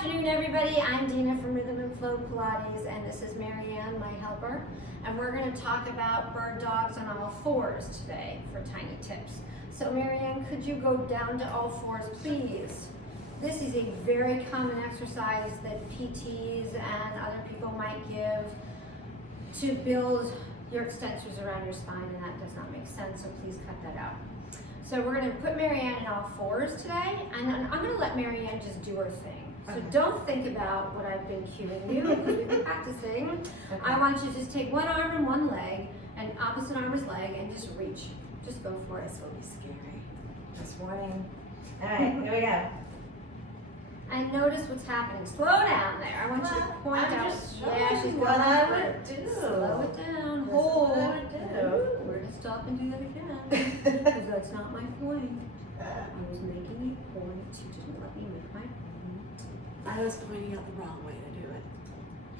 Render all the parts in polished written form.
afternoon, everybody. I'm Deana from Rhythm and Flow Pilates, and this is Maryanne, my helper. And we're going to talk about bird dogs on all fours today for tiny tips. So Maryanne, could you go down to all fours, please? This is a very common exercise that PTs and other people might give to build your extensors around your spine, and that does not make sense, so please cut that out. So we're going to put Maryanne in all fours today, and then I'm going to let Maryanne just do her thing. So don't think about what I've been cueing you, because we've been practicing. I want you to just take one arm and one leg, and opposite arm is leg, and just reach. Just go for it. This will be scary this morning. All right, here we go. And notice what's happening. Slow down there. I want you to point out. Yeah, she's what I would do. Slow it down. This Hold. is what I would do. We're going to stop and do that again. Because that's not my point. I was making a point. You didn't let me make my point. I was pointing out the wrong way to do it.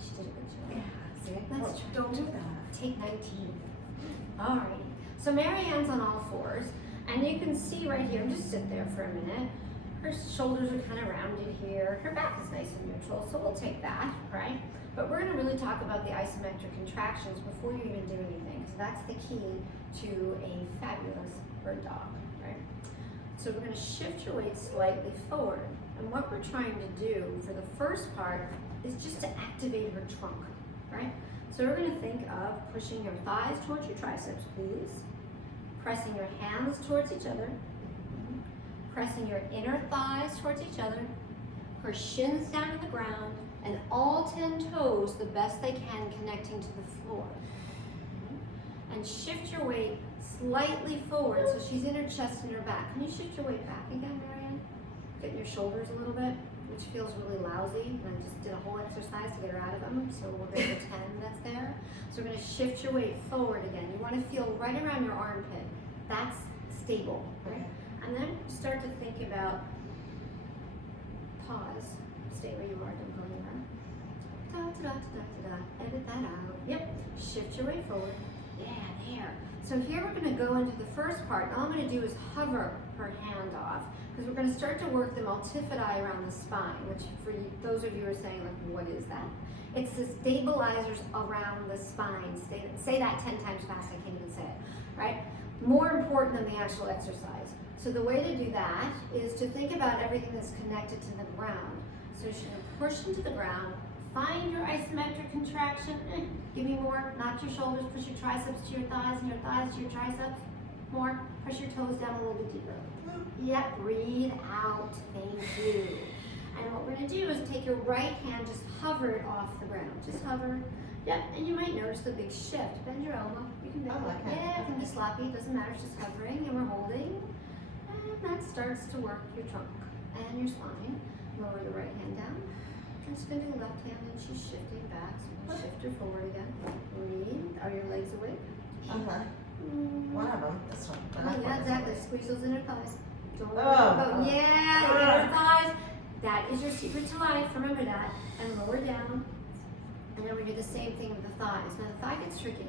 She did a good job. Yeah, see? Let's try. Don't do that. Take 19. Alrighty. So Maryanne's on all fours. And you can see right here, just sit there for a minute. Her shoulders are kind of rounded here. Her back is nice and neutral, so we'll take that, right? But we're going to really talk about the isometric contractions before you even do anything, because that's the key to a fabulous bird dog, right? So we're going to shift your weight slightly forward. And what we're trying to do for the first part is just to activate her trunk, right? So we're going to think of pushing your thighs towards your triceps, please. Pressing your hands towards each other. Pressing your inner thighs towards each other, her shins down to the ground, and all 10 toes the best they can connecting to the floor. And shift your weight slightly forward so she's in her chest and her back. Can you shift your weight back again, Maryanne? Getting your shoulders a little bit, which feels really lousy. And I just did a whole exercise to get her out of them, so we'll get the 10 that's there. So we're going to shift your weight forward again. You want to feel right around your armpit. That's stable, right? And then start to think about pause. Stay where you are, don't go anywhere. Da-da-da-da-da-da. Edit that out. Yep. Shift your weight forward. Yeah, there. So here we're going to go into the first part. All I'm going to do is hover her hand off, because we're going to start to work the multifidi around the spine, which for you, those of you who are saying, like, what is that? It's the stabilizers around the spine. Say that 10 times fast. I can't even say it, right? More important than the actual exercise. So the way to do that is to think about everything that's connected to the ground. So you're going to push into the ground, find your isometric contraction, give me more, not your shoulders, push your triceps to your thighs and your thighs to your triceps, more, push your toes down a little bit deeper. Yep, breathe out, thank you. And what we're going to do is take your right hand, just hover it off the ground, just hover. Yep, and you might notice the big shift. Bend your elbow, you can bend it. Yeah, it can be sloppy, it doesn't matter, it's just hovering, and we're holding. And that starts to work your trunk and your spine. Lower the right hand down. And she's going to do the left hand, and she's shifting back. So we'll shift her forward again. Breathe. Are your legs awake? One of them, this one. Yeah, exactly. Squeeze those inner thighs. Don't Oh. go. Yeah, inner thighs. That is your secret to life. Remember that. And lower down. And then we do the same thing with the thighs. Now the thigh gets tricky.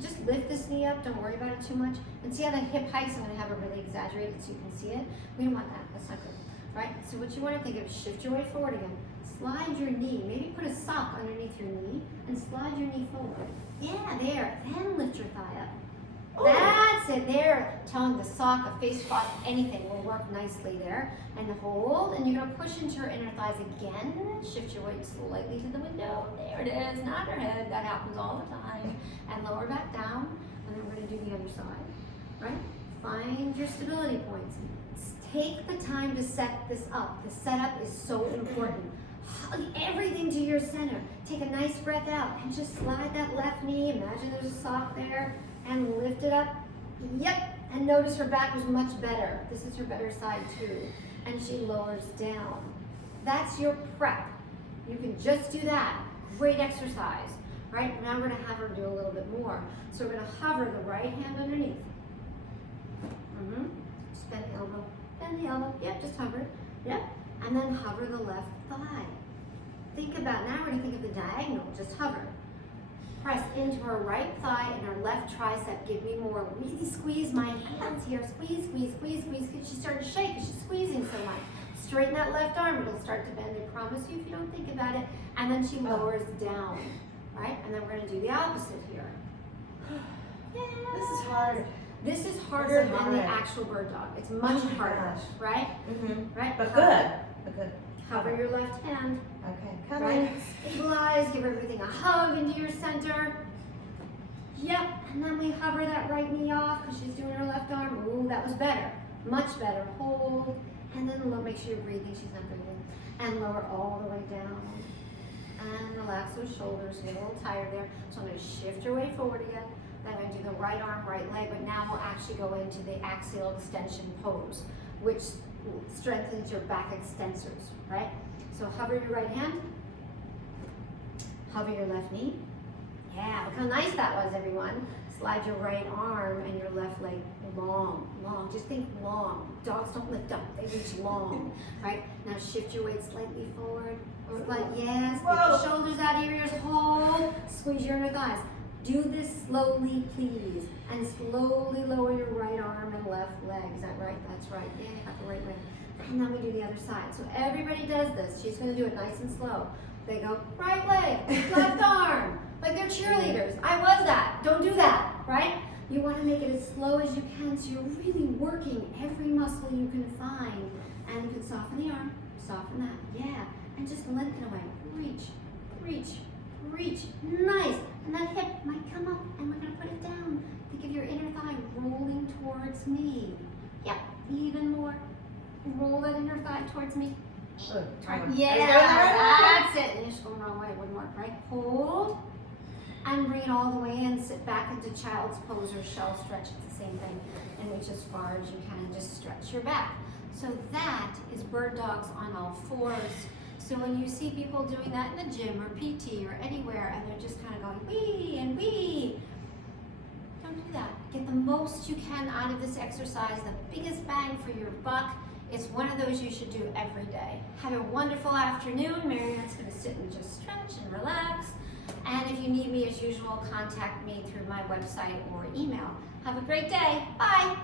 Just lift this knee up, don't worry about it too much. And see how the hip hikes, I'm going to have it really exaggerated so you can see it. We don't want that, that's not good. Right? So what you want to think of is shift your weight forward again. Slide your knee, maybe put a sock underneath your knee and slide your knee forward. Yeah, there. Then lift your thigh up. Oh. That's it, there. Telling the sock, a face squat, anything will work nicely there. And hold, and you're going to push into your inner thighs again. Shift your weight slightly to the window. There it is, not her head. That happens all the time. And lower back down. And then we're going to do the other side. Right? Find your stability points. Take the time to set this up. The setup is so important. Hug everything to your center. Take a nice breath out and just slide that left knee. Imagine there's a sock there. And lift it up. Yep. And notice her back was much better. This is her better side too. And she lowers down. That's your prep. You can just do that. Great exercise. Right? Now we're going to have her do a little bit more. So we're going to hover the right hand underneath. Just bend the elbow. Bend the elbow. Yep, just hover. Yep. And then hover the left thigh. Think about, now we're going to think of the diagonal. Just hover. Press into her right thigh and her left tricep. Give me more. Really squeeze my hands here. Squeeze, squeeze, squeeze, squeeze. She's starting to shake. She's squeezing so much. Straighten that left arm, it'll start to bend, I promise you if you don't think about it. And then she lowers down, right? And then we're gonna do the opposite here. This is hard. This is harder This is than the hard. actual bird dog. It's much my harder, gosh. right? Right? But good. But good. Cover your left hand, Okay, come right? in. Stabilize, give everything a hug into your center. Yep, and then we hover that right knee off because she's doing her left arm. Ooh, that was better. Much better. Hold, and then make sure you're breathing. She's not breathing. And lower all the way down. And relax those shoulders. Get a little tired there. So I'm going to shift your weight forward again. Then I'm going to do the right arm, right leg, but now we'll actually go into the axial extension pose, which strengthens your back extensors, right? So hover your right hand. Hover your left knee. Yeah, look how nice that was, everyone. Slide your right arm and your left leg long, long. Just think long. Dogs don't lift up, they reach long, right? Now shift your weight slightly forward. Yes, get the shoulders out of your ears. Hold, squeeze your inner thighs. Do this slowly, please. And slowly lower your right arm and left leg. Is that right? That's right. Yeah, you got the right leg. And then we do the other side. So everybody does this. She's gonna do it nice and slow. They go right leg, left arm. Like they're cheerleaders. I was that. Don't do that, right? You want to make it as slow as you can so you're really working every muscle you can find. And you can soften the arm, soften that, yeah. And just lengthen away. Reach, reach, reach. Nice. And that hip might come up and we're going to put it down. Think of your inner thigh rolling towards me. Yep, even more. Roll that inner thigh towards me. Yeah, that's it. And you're just going the wrong way. It wouldn't work, right? Hold. And bring it all the way in. Sit back into child's pose or shell stretch. It's the same thing. And reach as far as you can and just stretch your back. So that is bird dogs on all fours. So when you see people doing that in the gym or PT or anywhere and they're just kind of going wee and wee, don't do that. Get the most you can out of this exercise, the biggest bang for your buck. It's one of those you should do every day. Have a wonderful afternoon. Maryanne's going to sit and just stretch and relax. And if you need me, as usual, contact me through my website or email. Have a great day. Bye.